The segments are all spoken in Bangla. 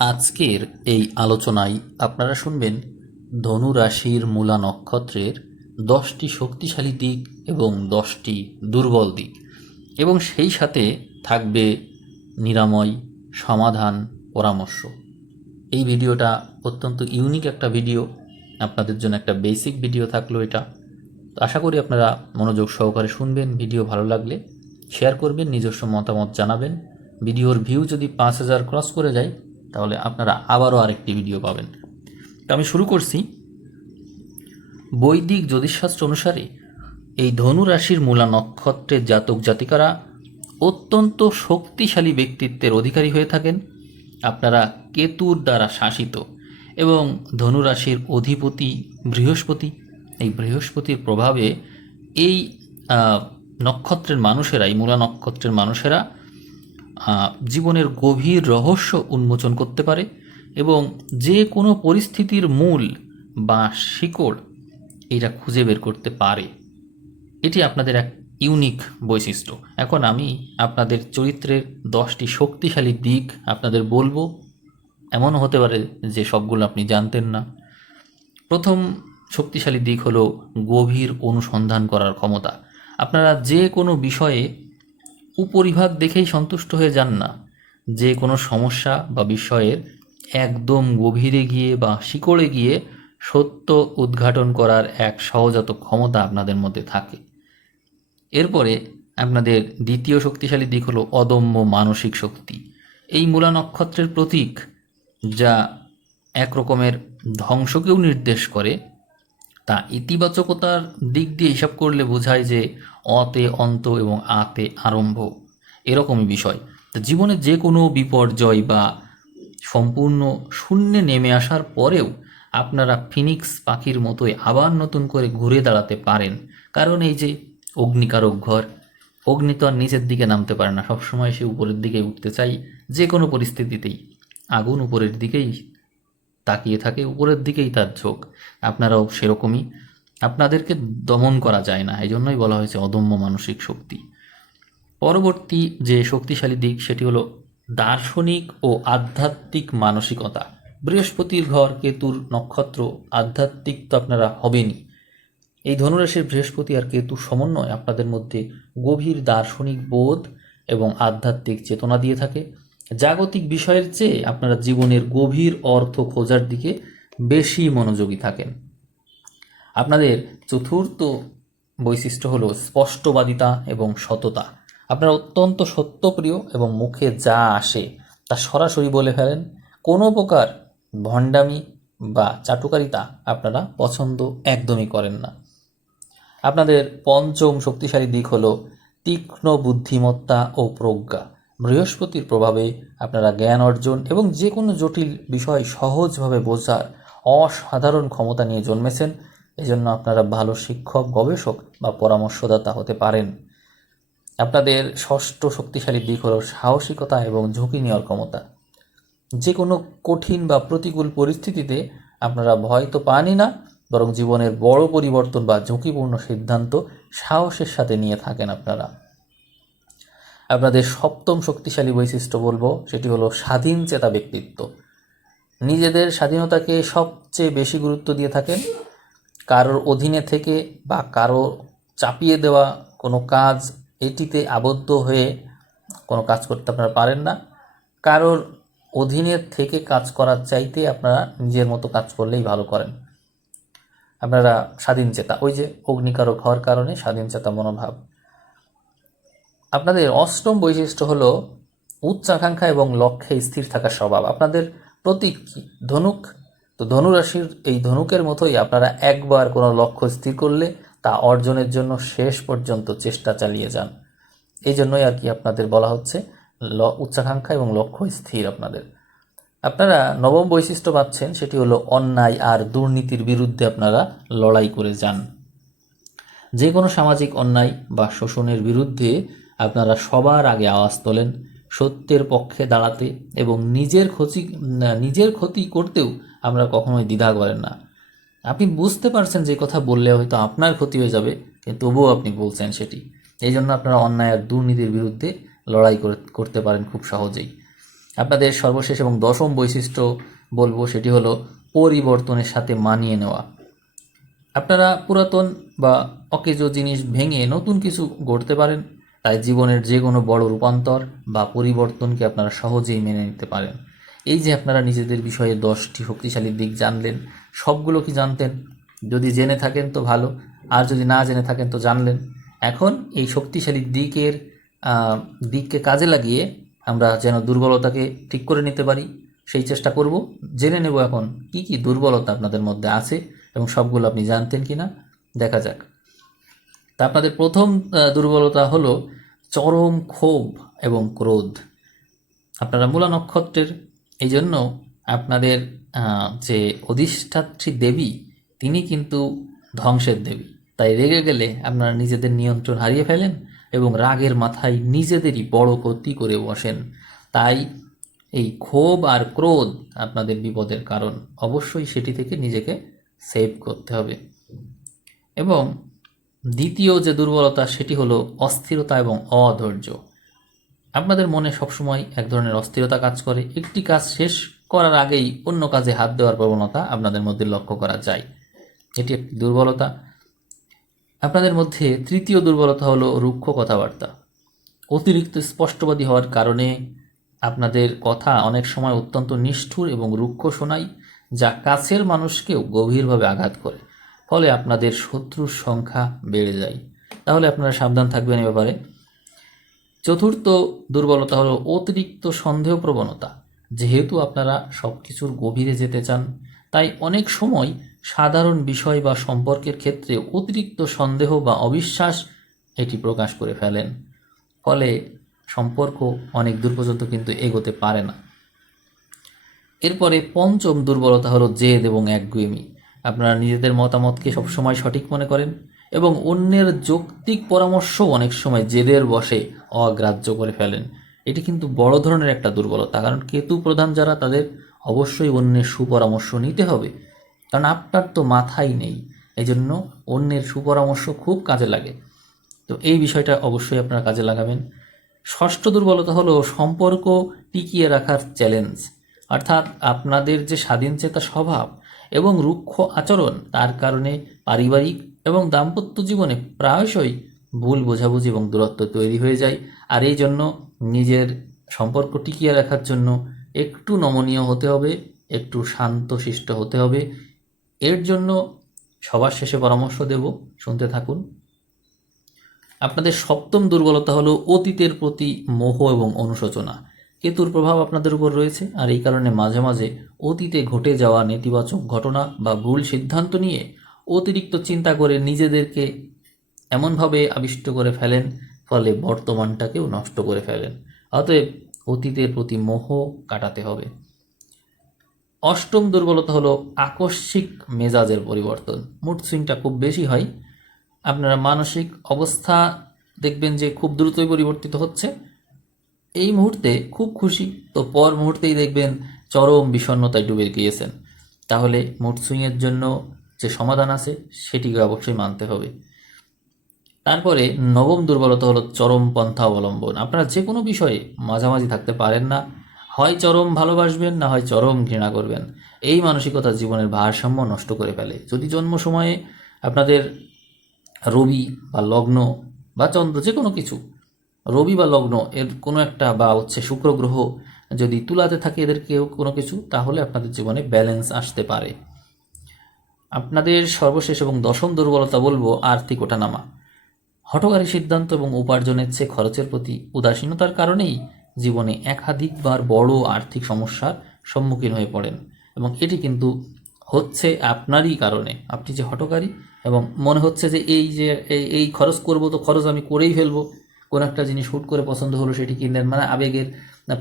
আজকের এই আলোচনায় আপনারা শুনবেন ধনু রাশির মূলা নক্ষত্রের 10টি শক্তিশালী দিক এবং 10টি দুর্বল দিক, এবং সেই সাথে থাকবে নিরাময়, সমাধান, পরামর্শ। এই ভিডিওটা অত্যন্ত ইউনিক একটা ভিডিও, আপনাদের জন্য একটা বেসিক ভিডিও থাকলো এটা। তো আশা করি আপনারা মনোযোগ সহকারে শুনবেন। ভিডিও ভালো লাগলে শেয়ার করবেন, নিজস্ব মতামত জানাবেন। ভিডিওর ভিউ যদি 5000 ক্রস করে যায় তাহলে আপনারা আবারও আরেকটি ভিডিও পাবেন। তো আমি শুরু করছি। বৈদিক জ্যোতিষশাস্ত্র অনুসারে এই ধনু রাশির মূলা নক্ষত্রের জাতক জাতিকারা অত্যন্ত শক্তিশালী ব্যক্তিত্বের অধিকারী হয়ে থাকেন। আপনারা কেতুর দ্বারা শাসিত, এবং ধনু রাশির অধিপতি বৃহস্পতি। এই বৃহস্পতির প্রভাবে এই নক্ষত্রের মানুষেরা, এই মূলা নক্ষত্রের মানুষেরা জীবনের গভীর রহস্য উন্মোচন করতে পারে, এবং যে কোনো পরিস্থিতির মূল বা শিকড় এটা খুঁজে বের করতে পারে। এটি আপনাদের এক ইউনিক বৈশিষ্ট্য। এখন আমি আপনাদের চরিত্রের 10টি শক্তিশালী দিক আপনাদের বলবো। এমনও হতে পারে যে সবগুলো আপনি জানতেন না। প্রথম শক্তিশালী দিক হলো গভীর অনুসন্ধান করার ক্ষমতা। আপনারা যে কোনো বিষয়ে উপরিভাগ দেখেই সন্তুষ্ট হয়ে যান না। যে কোনো সমস্যা বা বিষয়ের একদম গভীরে গিয়ে বা শিকড়ে গিয়ে সত্য উদ্ঘাটন করার এক সহজাত ক্ষমতা আপনাদের মধ্যে থাকে। এরপরে আপনাদের দ্বিতীয় শক্তিশালী দিক হলো অদম্য মানসিক শক্তি। এই মূলা নক্ষত্রের প্রতীক, যা এক রকমের ধ্বংসকেও নির্দেশ করে, তা ইতিবাচকতার দিক দিয়ে হিসাব করলে বোঝায় যে অতে অন্ত এবং আতে আরম্ভ, এরকমই বিষয়। তো জীবনে যে কোনো বিপর্যয় বা সম্পূর্ণ শূন্যে নেমে আসার পরেও আপনারা ফিনিক্স পাখির মতোই আবার নতুন করে ঘুরে দাঁড়াতে পারেন। কারণ এই যে অগ্নিকারক ঘর, অগ্নি তো আর নিচের দিকে নামতে পারে না, সবসময় সে উপরের দিকে উঠতে চাই। যে কোনো পরিস্থিতিতেই আগুন উপরের দিকেই তাকিয়ে থাকে, উপরের দিকেই তার ঝোঁক। আপনারাও সেরকমই, আপনাদেরকে দমন করা যায় না। এই জন্যই বলা হয়েছে অদম্য মানসিক শক্তি। পরবর্তী যে শক্তিশালী দিক সেটি হলো দার্শনিক ও আধ্যাত্মিক মানসিকতা। বৃহস্পতির ঘর, কেতুর নক্ষত্র, আধ্যাত্মিক তো আপনারা হবেনই। এই ধনুরাশির বৃহস্পতি আর কেতুর সমন্বয় আপনাদের মধ্যে গভীর দার্শনিক বোধ এবং আধ্যাত্মিক চেতনা দিয়ে থাকে। জাগতিক বিষয়ের চেয়ে আপনারা জীবনের গভীর অর্থ খোঁজার দিকে বেশি মনোযোগী থাকেন। আপনাদের চতুর্থ বৈশিষ্ট্য হলো স্পষ্টবাদিতা এবং সততা। আপনারা অত্যন্ত সত্যপ্রিয় এবং মুখে যা আসে তা সরাসরি বলে ফেলেন। কোনো প্রকার ভণ্ডামি বা চাটুকারিতা আপনারা পছন্দ একদমই করেন না। আপনাদের পঞ্চম শক্তিশালী দিক হলো তীক্ষ্ণ বুদ্ধিমত্তা ও প্রজ্ঞা। বৃহস্পতির প্রভাবে আপনারা জ্ঞান অর্জন এবং যে কোনো জটিল বিষয় সহজভাবে বোঝার অসাধারণ ক্ষমতা নিয়ে জন্মেছেন। এজন্য আপনারা ভালো শিক্ষক, গবেষক বা পরামর্শদাতা হতে পারেন। আপনাদের ষষ্ঠ শক্তিশালী দিক হলো সাহসিকতা এবং ঝুঁকি নেওয়ার ক্ষমতা। যে কোনো কঠিন বা প্রতিকূল পরিস্থিতিতে আপনারা ভয় তো পানই না, বরং জীবনের বড় পরিবর্তন বা ঝুঁকিপূর্ণ সিদ্ধান্ত সাহসের সাথে নিয়ে থাকেন আপনারা। আপনাদের সপ্তম শক্তিশালী বৈশিষ্ট্য বলবো, সেটি হলো স্বাধীন চেতা ব্যক্তিত্ব। নিজেদের স্বাধীনতাকে সবচেয়ে বেশি গুরুত্ব দিয়ে থাকেন। কারোর অধীনে থেকে বা কারো চাপিয়ে দেওয়া কোনো কাজ, এটিতে আবদ্ধ হয়ে কোনো কাজ করতে আপনারা পারেন না। কারোর অধীনে থেকে কাজ করার চাইতে আপনারা নিজের মতো কাজ করলেই ভালো করেন। আপনারা স্বাধীন চেতা, ওই যে অগ্নিকারক হওয়ার কারণে স্বাধীন চেতা মনোভাব। আপনাদের অষ্টম বৈশিষ্ট্য হলো উচ্চাকাঙ্ক্ষা এবং লক্ষ্যে স্থির থাকার স্বভাব। আপনাদের প্রতীক কি? ধনুক। তো ধনুরাশির এই ধনুকের মতোই আপনারা একবার কোনো লক্ষ্য স্থির করলে তা অর্জনের জন্য শেষ পর্যন্ত চেষ্টা চালিয়ে যান। এই জন্যই আর কি আপনাদের বলা হচ্ছে উচ্চাকাঙ্ক্ষা এবং লক্ষ্য স্থির আপনাদের। আপনারা নবম বৈশিষ্ট্য পাচ্ছেন, সেটি হলো অন্যায় আর দুর্নীতির বিরুদ্ধে আপনারা লড়াই করে যান। যে কোনো সামাজিক অন্যায় বা শোষণের বিরুদ্ধে আপনারা সবার আগে আওয়াজ তোলেন, সত্যের পক্ষে দাঁড়াতে এবং নিজের ক্ষতি করতেও আমরা কখনোই দ্বিধা করেন না। আপনি বুঝতে পারছেন যে কথা বললে হয়তো আপনার ক্ষতি হয়ে যাবে, কিন্তু তবুও আপনি বলছেন সেটি। এই জন্য আপনারা অন্যায় আর দুর্নীতির বিরুদ্ধে লড়াই করতে পারেন খুব সহজেই। আপনাদের সর্বশেষ এবং দশম বৈশিষ্ট্য বলবো, সেটি হলো পরিবর্তনের সাথে মানিয়ে নেওয়া। আপনারা পুরাতন বা অকেজো জিনিস ভেঙে নতুন কিছু গড়তে পারেন, তাই জীবনের যে কোনো বড় রূপান্তর বা পরিবর্তনকে আপনারা সহজেই মেনে নিতে পারেন। এই যে আপনারা নিজেদের বিষয়ে 10টি শক্তিশালী দিক জানলেন, সবগুলো কি জানতেন? যদি জেনে থাকেন তো ভালো, আর যদি না জেনে থাকেন তো জানলেন। এখন এই শক্তিশালী দিককে কাজে লাগিয়ে আমরা যেন দুর্বলতাকে ঠিক করে নিতে পারি, সেই চেষ্টা করব। জেনে নেব এখন কি কি দুর্বলতা আপনাদের মধ্যে আছে এবং সবগুলো আপনি জানতেন কি না, দেখা যাক। তা আপনাদের প্রথম দুর্বলতা হলো চরম ক্ষোভ এবং ক্রোধ। আপনারা মূলা নক্ষত্রের, এই জন্য আপনাদের যে অধিষ্ঠাত্রী দেবী, তিনি কিন্তু ধ্বংসের দেবী। তাই রেগে গেলে আপনারা নিজেদের নিয়ন্ত্রণ হারিয়ে ফেলেন এবং রাগের মাথায় নিজেদেরই বড় ক্ষতি করে বসেন। তাই এই ক্ষোভ আর ক্রোধ আপনাদের বিপদের কারণ, অবশ্যই সেটি থেকে নিজেকে সেভ করতে হবে। এবং দ্বিতীয় যে দুর্বলতা, সেটি হলো অস্থিরতা এবং অধৈর্য। আপনাদের মনে সবসময় এক ধরনের অস্থিরতা কাজ করে, একটি কাজ শেষ করার আগেই অন্য কাজে হাত দেওয়ার প্রবণতা আপনাদের মধ্যে লক্ষ্য করা যায়, এটি একটি দুর্বলতা। আপনাদের মধ্যে তৃতীয় দুর্বলতা হলো রুক্ষ কথাবার্তা। অতিরিক্ত স্পষ্টবাদী হওয়ার কারণে আপনাদের কথা অনেক সময় অত্যন্ত নিষ্ঠুর এবং রুক্ষ শোনায়, যা কাছের মানুষকেও গভীরভাবে আঘাত করে, ফলে আপনাদের শত্রুর সংখ্যা বেড়ে যায়। তাহলে আপনারা সাবধান থাকবেন এ ব্যাপারে। চতুর্থ দুর্বলতা হলো অতিরিক্ত সন্দেহ প্রবণতা। যেহেতু আপনারা সব কিছুর গভীরে যেতে চান, তাই অনেক সময় সাধারণ বিষয় বা সম্পর্কের ক্ষেত্রে অতিরিক্ত সন্দেহ বা অবিশ্বাস এটি প্রকাশ করে ফেলেন, ফলে সম্পর্ক অনেক দূর পর্যন্ত কিন্তু এগোতে পারে না। এরপরে পঞ্চম দুর্বলতা হলো জেদ এবং একগুঁয়েমি। আপনারা নিজেদের মতামতকে সবসময় সঠিক মনে করেন এবং অন্যের যৌক্তিক পরামর্শ অনেক সময় জেদের বশে অগ্রাহ্য করে ফেলেন। এটি কিন্তু বড় ধরনের একটা দুর্বলতা, কারণ কেতু প্রধান যারা, তাদের অবশ্যই অন্যের সুপরামর্শ নিতে হবে, কারণ আপনার তো মাথাই নেই। এই জন্য অন্যের সুপরামর্শ খুব কাজে লাগে। তো এই বিষয়টা অবশ্যই আপনারা কাজে লাগাবেন। ষষ্ঠ দুর্বলতা হলো সম্পর্ক টিকিয়ে রাখার চ্যালেঞ্জ। অর্থাৎ আপনাদের যে স্বাধীনচেতা স্বভাব এবং রুক্ষ আচরণ, তার কারণে পারিবারিক এবং দাম্পত্য জীবনে প্রায়শই ভুল বোঝাবুঝি এবং দূরত্ব তৈরি হয়ে যায়। আর এই জন্য নিজের সম্পর্ক টিকিয়ে রাখার জন্য একটু নমনীয় হতে হবে, একটু শান্তশিষ্ট হতে হবে। এর জন্য সবার শেষে পরামর্শ দেব, শুনতে থাকুন। আপনাদের সপ্তম দুর্বলতা হলো অতীতের প্রতি মোহ এবং অনুশোচনা। কেতুর প্রভাব আপনাদের উপর রয়েছে, আর এই কারণে মাঝে মাঝে অতীতে ঘটে যাওয়া নেতিবাচক ঘটনা বা ভুল সিদ্ধান্ত নিয়ে অতিরিক্ত চিন্তা করে নিজেদেরকে এমনভাবে আবিষ্ট করে ফেলেন, ফলে বর্তমানটাকেও নষ্ট করে ফেলেন। অতএব অতীতের প্রতি মোহ কাটাতে হবে। অষ্টম দুর্বলতা হলো আকস্মিক মেজাজের পরিবর্তন। মুড সুইংটা খুব বেশি হয়। আপনারা মানসিক অবস্থা দেখবেন যে খুব দ্রুতই পরিবর্তিত হচ্ছে। এই মুহূর্তে খুব খুশি, তো পর মুহূর্তেই দেখবেন চরম বিষণ্ণতায় ডুবে গিয়েছেন। তাহলে মুড সুইংয়ের জন্য যে সমাধান আছে সেটিকে অবশ্যই মানতে হবে। তারপরে নবম দুর্বলতা হলো চরম পন্থা অবলম্বন। আপনারা যে কোনো বিষয়ে মাঝামাঝি থাকতে পারেন না, হয় চরম ভালোবাসবেন, না হয় চরম ঘৃণা করবেন। এই মানসিকতা জীবনের ভারসাম্য নষ্ট করে ফেলে। যদি জন্ম সময়ে আপনাদের রবি বা লগ্ন বা চন্দ্র, যে কোনো কিছু, রবি বা লগ্ন এর কোনো একটা, বা শুক্র গ্রহ যদি তুলাতে থাকে এদের কেউ কোনো কিছু, তাহলে আপনাদের জীবনে ব্যালেন্স আসতে পারে। আপনাদের সর্বশেষ এবং দশম দুর্বলতা বলবো আর্থিক ওঠানামা। হঠকারী সিদ্ধান্ত এবং উপার্জনের চেয়ে খরচের প্রতি উদাসীনতার কারণেই জীবনে একাধিকবার বড় আর্থিক সমস্যার সম্মুখীন হয়ে পড়েন, এবং এটি কিন্তু হচ্ছে আপনারই কারণে। আপনি যে হঠকারী এবং মনে হচ্ছে যে এই খরচ করব, তো খরচ আমি করেই ফেলবো। কোনো একটা জিনিস হুট করে পছন্দ হলো, সেটি কিনলেন, মানে আবেগের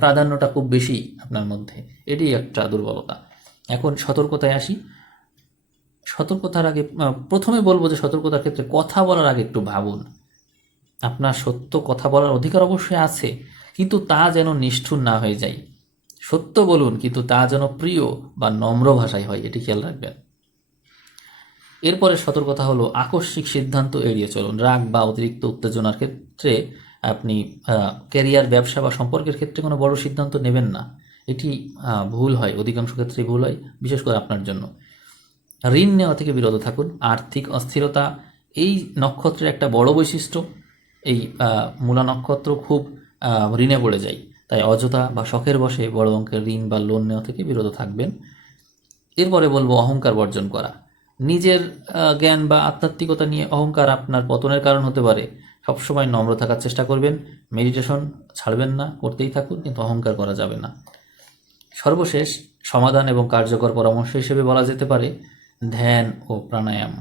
প্রাধান্যটা খুব বেশি আপনার মধ্যে, এটি একটা দুর্বলতা। এখন সতর্কতায় আসি। সতর্কতার আগে প্রথমে বলবো যে সতর্কতার ক্ষেত্রে কথা বলার আগে একটু ভাবুন। আপনার সত্য কথা বলার অধিকার অবশ্যই আছে, কিন্তু তা যেন নিষ্ঠুর না হয়ে যায়। সত্য বলুন, কিন্তু তা যেন প্রিয় বা নম্র ভাষায় হয়, এটি খেয়াল রাখবেন। এরপরে সতর্কতা হলো আকস্মিক সিদ্ধান্ত এড়িয়ে চলুন। রাগ বা অতিরিক্ত উত্তেজনার ক্ষেত্রে আপনি ক্যারিয়ার, ব্যবসা বা সম্পর্কের ক্ষেত্রে কোনো বড় সিদ্ধান্ত নেবেন না। এটি ভুল হয়, অধিকাংশ ক্ষেত্রেই ভুল হয়, বিশেষ করে আপনার জন্য। ঋণ নেওয়া থেকে বিরত থাকুন। আর্থিক অস্থিরতা এই নক্ষত্রের একটা বড় বৈশিষ্ট্য। এই মূলা নক্ষত্র খুব ঋণে পড়ে যায়, তাই অযথা বা শখের বশে বড় অঙ্কের ঋণ বা লোন নেওয়া থেকে বিরত থাকবেন। এরপরে বলবো অহংকার বর্জন করা। নিজের জ্ঞান বা আধ্যাত্মিকতা নিয়ে অহংকার আপনার পতনের কারণ হতে পারে। সবসময় নম্র থাকার চেষ্টা করবেন, মেডিটেশন ছাড়বেন না, করতেই থাকুন, কিন্তু অহংকার করা যাবে না। সর্বশেষ সমাধান এবং কার্যকর পরামর্শ হিসেবে বলা যেতে পারে ধ্যান ও প্রাণায়াম।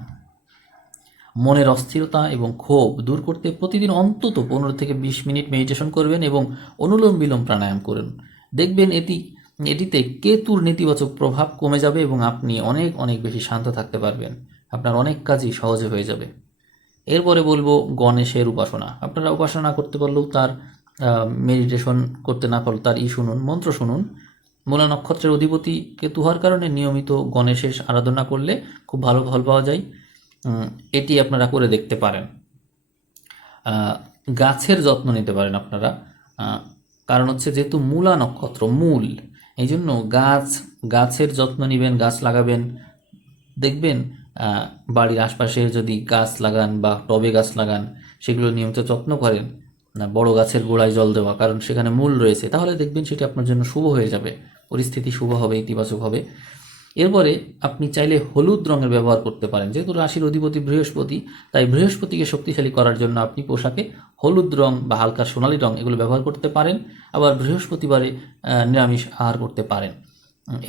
মনের অস্থিরতা এবং ক্ষোভ দূর করতে প্রতিদিন অন্তত 15 থেকে 20 মিনিট মেডিটেশন করবেন এবং অনুলোম বিলোম প্রাণায়াম করুন। দেখবেন এটিতে কেতুর নেতিবাচক প্রভাব কমে যাবে এবং আপনি অনেক অনেক বেশি শান্ত থাকতে পারবেন। আপনার অনেক কাজই সহজে হয়ে যাবে। এরপরে বলবো গণেশের উপাসনা। আপনারা উপাসনা করতে পারলেও তার মেডিটেশন করতে না পারলেও তার শুনুন, মন্ত্র শুনুন। মূলা নক্ষত্রের অধিপতি কেতু হওয়ার কারণে নিয়মিত গণেশের আরাধনা করলে খুব ভালো ফল পাওয়া যায়। এটি আপনারা করে দেখতে পারেন। গাছের যত্ন নিতে পারেন আপনারা, কারণ হচ্ছে যেহেতু মূলা নক্ষত্র মূল, এই জন্য গাছের যত্ন নেবেন, গাছ লাগাবেন। দেখবেন বাড়ির আশপাশে যদি গাছ লাগান বা টবে গাছ লাগান, সেগুলো নিয়মিত যত্ন করেন, বড় গাছের গোড়ায় জল দেওয়া, কারণ সেখানে মূল রয়েছে, তাহলে দেখবেন সেটি আপনার জন্য শুভ হয়ে যাবে, পরিস্থিতি শুভ হবে, ইতিবাচক হবে। এরপরে আপনি চাইলে হলুদ রঙের ব্যবহার করতে পারেন। যেহেতু রাশির অধিপতি বৃহস্পতি, তাই বৃহস্পতিকে শক্তিশালী করার জন্য আপনি পোশাকে হলুদ রং বা হালকা সোনালী রং এগুলো ব্যবহার করতে পারেন। আবার বৃহস্পতিবারে নিরামিষ আহার করতে পারেন।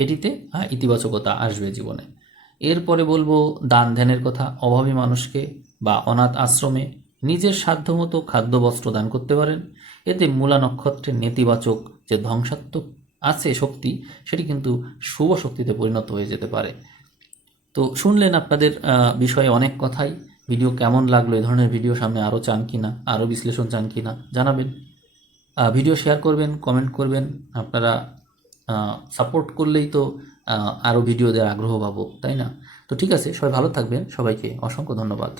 এটিতে ইতিবাচকতা আসবে জীবনে। এরপরে বলবো দান ধ্যানের কথা। অভাবী মানুষকে বা অনাথ আশ্রমে নিজের সাধ্যমতো খাদ্য বস্ত্র দান করতে পারেন। এতে মূলা নক্ষত্রের নেতিবাচক যে ধ্বংসাত্মক আছে শক্তি, সেটি কিন্তু শুভ শক্তিতে পরিণত হয়ে যেতে পারে। তো শুনলেন আপনাদের বিষয়ে অনেক কথাই। ভিডিও কেমন লাগলো, এই ধরনের ভিডিও সামনে আরও চান কি না, আরও বিশ্লেষণ চান কি না জানাবেন। ভিডিও শেয়ার করবেন, কমেন্ট করবেন। আপনারা সাপোর্ট করলেই তো আরও ভিডিও দেওয়ার আগ্রহ পাবো, তাই না? তো ঠিক আছে, সবাই ভালো থাকবেন। সবাইকে অসংখ্য ধন্যবাদ।